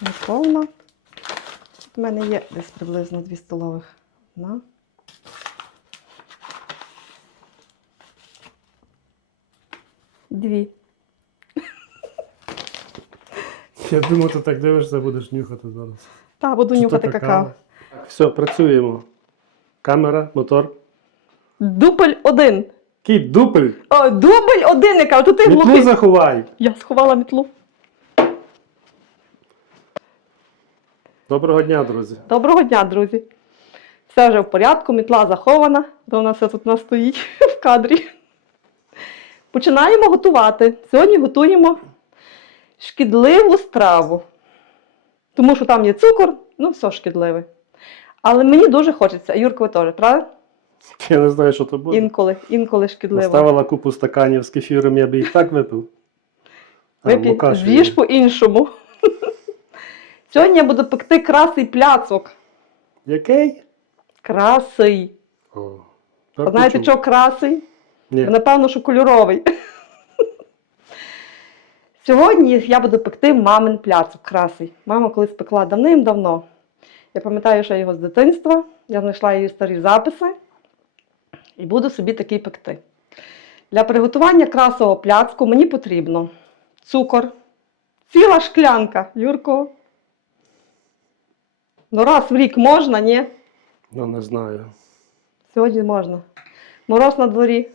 Не повна. У мене є десь приблизно 2 столових. Одна. Дві. Я думаю, ти так дивишся, будеш нюхати зараз. Та, буду Чи то нюхати какао. Так, все, працюємо. Камера, мотор. Дубль один. Кіт, дупель. О, дубль один, яка тут ти Мітлу глухий. заховай. Я сховала мітлу. Доброго дня, друзі. Доброго дня, друзі. Все вже в порядку, мітла захована, то вона все тут у нас стоїть в кадрі. Починаємо готувати. Сьогодні готуємо шкідливу страву. Тому що там є цукор, ну все шкідливе. Але мені дуже хочеться, Юрко, ви теж, правда? Я не знаю, що то буде. Інколи, інколи шкідливо. Поставила купу стаканів з кефіром, я би їх так випив. А, Випій, з'їж по-іншому. Сьогодні я буду пекти красий пляцок. Який? Красий. О, А знаєте, що красий? Ні. Напевно, що кольоровий. Сьогодні я буду пекти мамин пляцок красий. Мама колись пекла давним-давно. Я пам'ятаю, що його з дитинства. Я знайшла її старі записи і буду собі такий пекти. Для приготування красового пляцку мені потрібно цукор, ціла шклянка. Юрко. Ну раз в рік можна, ні? Ну, не знаю. Сьогодні можна. Мороз на дворі.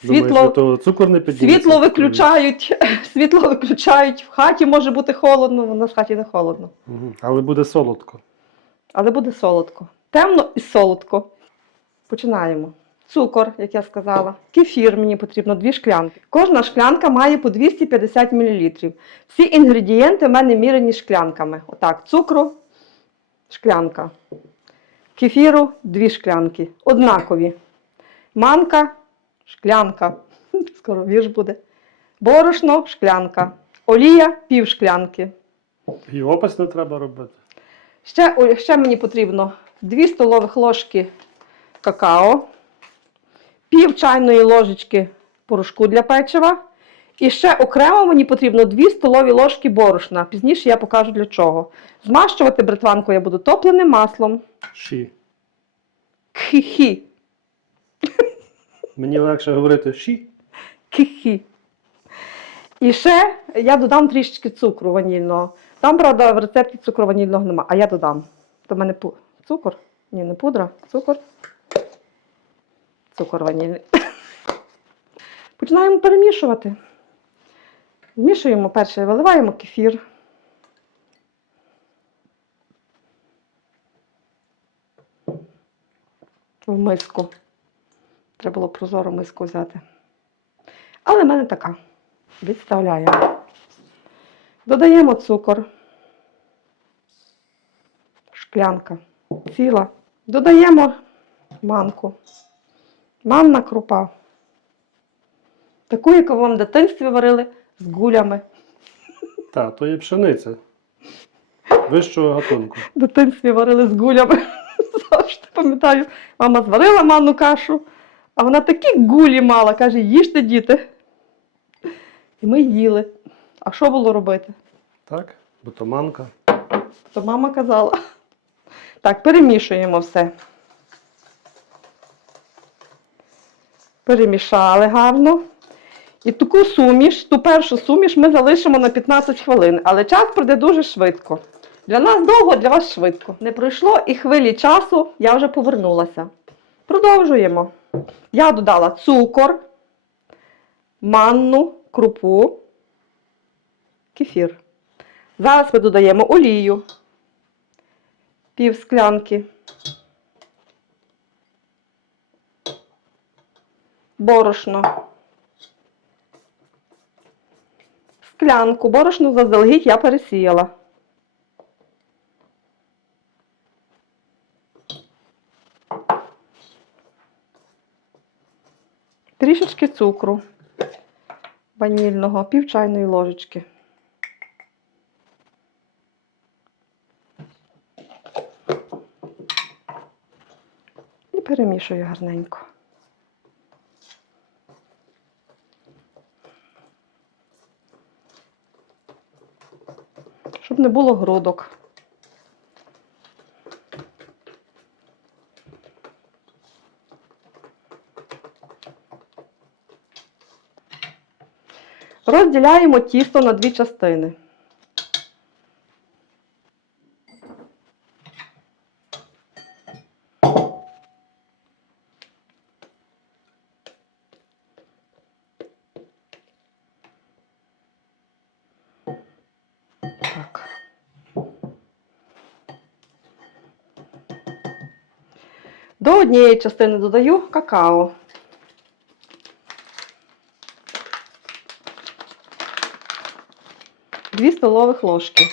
Світло, до того цукор не підніметься? світло виключають, світло виключають. В хаті може бути холодно, у нас в хаті не холодно. Мгм. Але буде солодко. Але буде солодко. Темно і солодко. Починаємо. Цукор, як я сказала. Кефір мені потрібно, дві шклянки. Кожна шклянка має по 250 мл. Всі інгредієнти в мене мірені шклянками. Отак, цукру, шклянка. Кефіру дві шклянки. Однакові. Манка, шклянка. Скоро вірш буде. Борошно, шклянка. Олія пів шклянки. І опис не треба робити. Ще, ще мені потрібно 2 столових ложки какао, пів чайної ложечки порошку для печива. І ще окремо мені потрібно 2 столові ложки борошна. Пізніше я покажу для чого. Змащувати бритванку я буду топленим маслом. Ші. Кхі. Мені легше говорити ші. Кхі. І ще я додам трішечки цукру ванільного. Там, правда, в рецепті цукру ванільного нема, а я додам. То в мене пу... цукор? Ні, не пудра, цукор. Цукор ванільний. Починаємо перемішувати. Вмішуємо перше, виливаємо кефір. В миску. Треба було прозору миску взяти. Але в мене така. Відставляємо. Додаємо цукор. Шклянка. Ціла. Додаємо манку. Манна крупа. Таку, яку вам в дитинстві варили з гулями. Та, то є пшениця. Вищого гатунку. В дитинстві варили з гулями. Завжди пам'ятаю, мама зварила манну кашу, а вона такі гулі мала, каже, їжте, діти. І ми їли. А що було робити? Так? Бутоманка. То мама казала. Так, перемішуємо все. Перемішали гарно. І таку суміш, ту першу суміш ми залишимо на 15 хвилин, але час пройде дуже швидко. Для нас довго, для вас швидко. Не пройшло і хвилі часу, я вже повернулася. Продовжуємо. Я додала цукор, манну, крупу, кефір. Зараз ми додаємо олію, пів склянки, борошно, склянку, борошно заздалегідь я пересіяла. Трішечки цукру ванільного, пів чайної ложечки. І перемішую гарненько. Щоб не було грудок. Розділяємо тісто на дві частини. До однієї частини додаю какао. Дві столових ложки.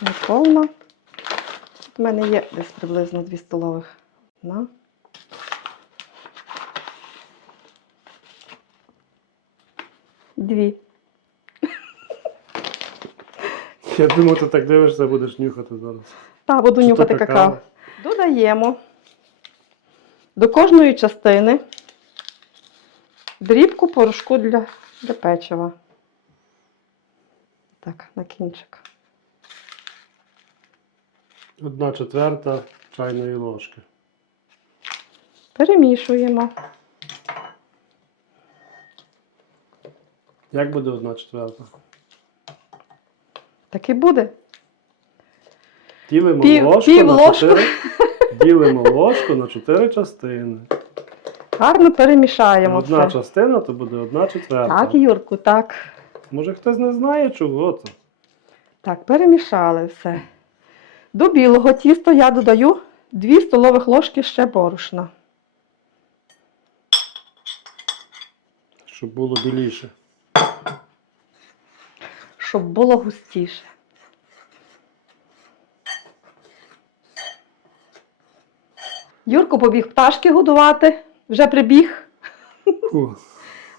Не повна. Тут в мене є десь приблизно 2 столових. На. Дві. Я думаю, ти так дивишся, будеш нюхати зараз. Так, буду Чи то нюхати какао? какао. Додаємо до кожної частини дрібку порошку для, для печива. Так, на кінчик. Одна четверта чайної ложки. Перемішуємо. Як буде одна четверта? Так і буде. Ділимо Пів- ложку пів на ложку. чотири. Ділимо ложку на чотири частини. Гарно перемішаємо Одна все. частина, то буде одна четверта. Так, Юрку, так. Може хтось не знає, чого це. Так, перемішали все. До білого тіста я додаю 2 столових ложки ще борошна. Щоб було біліше. Щоб було густіше. Юрко побіг пташки годувати, вже прибіг, Фу.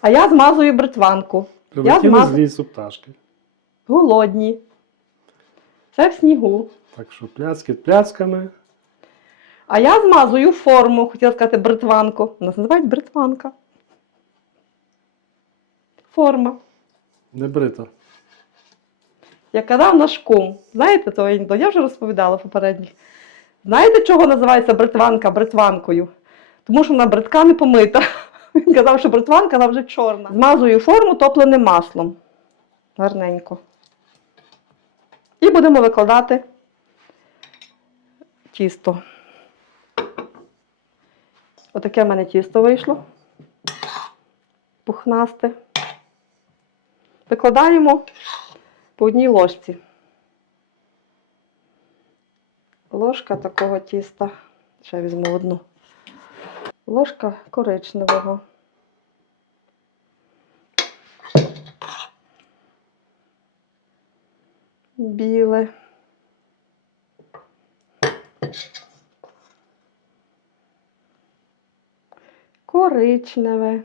а я змазую бритванку. Прилетіли змазу- з лісу пташки. Голодні. Це в снігу. Так що пляцки пляцками. А я змазую форму, хотіла сказати бритванку. Нас називають бритванка. Форма. Не брита. Як казав наш кум. Знаєте того? Я вже розповідала попередніх. Знаєте, чого називається бритванка бритванкою? Тому що вона бритка не помита. Він казав, що бритванка вона вже чорна. Змазую форму топленим маслом. Гарненько. І будемо викладати тісто. Отаке в мене тісто вийшло. Пухнасте. Викладаємо по одній ложці. Ложка такого тіста. Ще візьму одну. Ложка коричневого. Біле. Коричневе.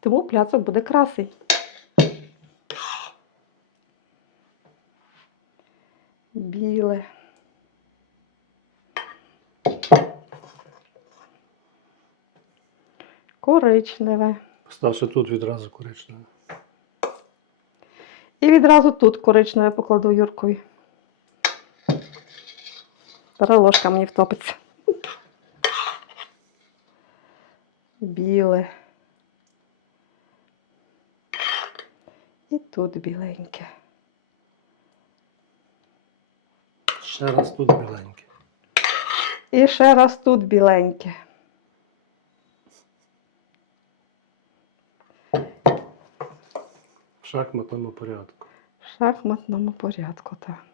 Тому пляцок буде красий. Біле. Коричневе. Ставши тут відразу коричневе. І відразу тут коричневе покладу Юркові. Зараз ложка мені втопиться. Біле. І тут біленьке. Ще раз тут біленьке. І ще раз тут біленьке. В шахматному порядку. В шахматному порядку, так.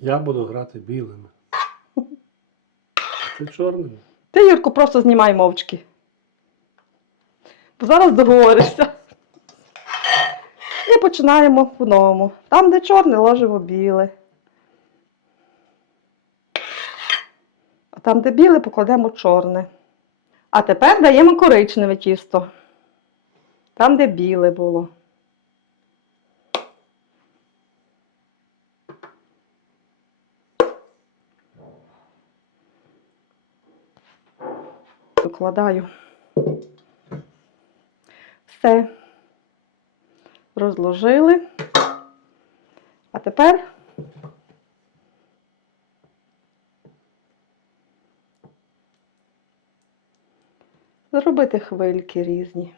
Я буду грати білими. Ти чорними. Ти, Юрко, просто знімай мовчки. Бо зараз договоришся. І починаємо по-новому. Там, де чорне, ложимо біле. А там, де біле, покладемо чорне. А тепер даємо коричневе тісто. Там, де біле було. Викладаю. Все. Розложили. А тепер зробити хвильки різні.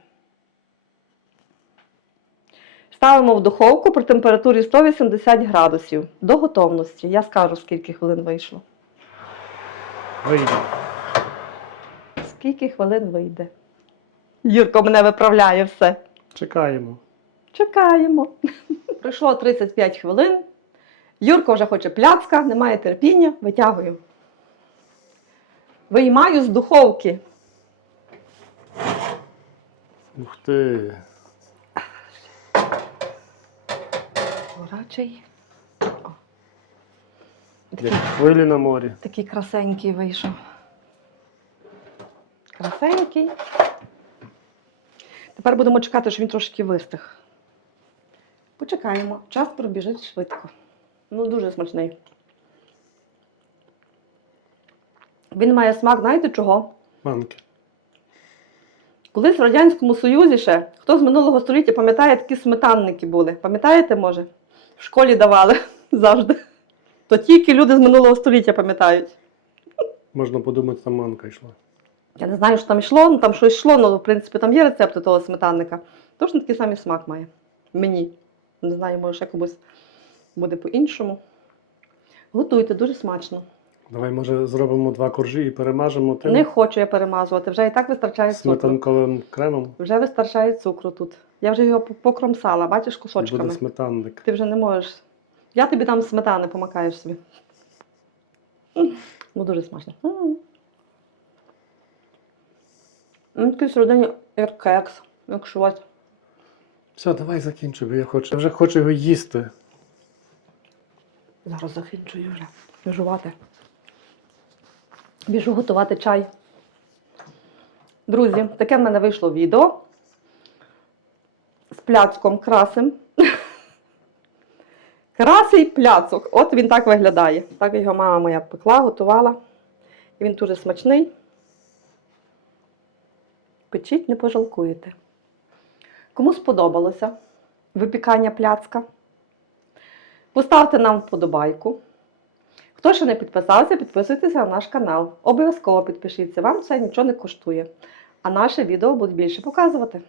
Ставимо в духовку при температурі 180 градусів до готовності. Я скажу, скільки хвилин вийшло. Вийде. Скільки хвилин вийде. Юрко мене виправляє все. Чекаємо. Чекаємо. Пройшло 35 хвилин. Юрко вже хоче пляцка, немає терпіння, витягую. Виймаю з духовки. Ух ти. Горячий. Як хвилі на морі. Такий красенький вийшов. Красенький. Тепер будемо чекати, щоб він трошки вистиг. Почекаємо. Час пробіжить швидко. Ну, дуже смачний. Він має смак, знаєте чого? Манки. Колись в Радянському Союзі ще, хто з минулого століття пам'ятає, такі сметанники були. Пам'ятаєте, може? В школі давали завжди. То тільки люди з минулого століття пам'ятають. Можна подумати, там манка йшла. Я не знаю, що там йшло, ну там щось йшло, ну в принципі там є рецепти того сметанника. Точно такий самий смак має. Мені. Не знаю, може ще комусь буде по-іншому. Готуйте, дуже смачно. Давай, може, зробимо два коржі і перемажемо тим Не хочу я перемазувати, вже і так вистачає цукру. сметанковим кремом. Вже вистачає цукру тут. Я вже його покромсала, бачиш, кусочками. буде сметанник. Ти вже не можеш. Я тобі там сметани помакаєш собі. Ну, дуже смачно. М, Такий всередині як кекс, як щось. Все, давай закінчуй, я хочу. Я вже хочу його їсти. Зараз закінчую вже. Біжувати. Біжу готувати чай. Друзі, таке в мене вийшло відео з пляцком красим. Красий пляцок. От він так виглядає. Так його мама моя пекла, готувала. І він дуже смачний. Печіть, не пожалкуєте. Кому сподобалося випікання пляцка? Поставте нам вподобайку. Хто ще не підписався, підписуйтеся на наш канал. Обов'язково підпишіться, вам це нічого не коштує. А наше відео будуть більше показувати.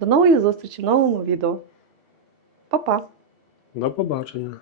До нової зустрічі в новому відео. Па-па! До побачення.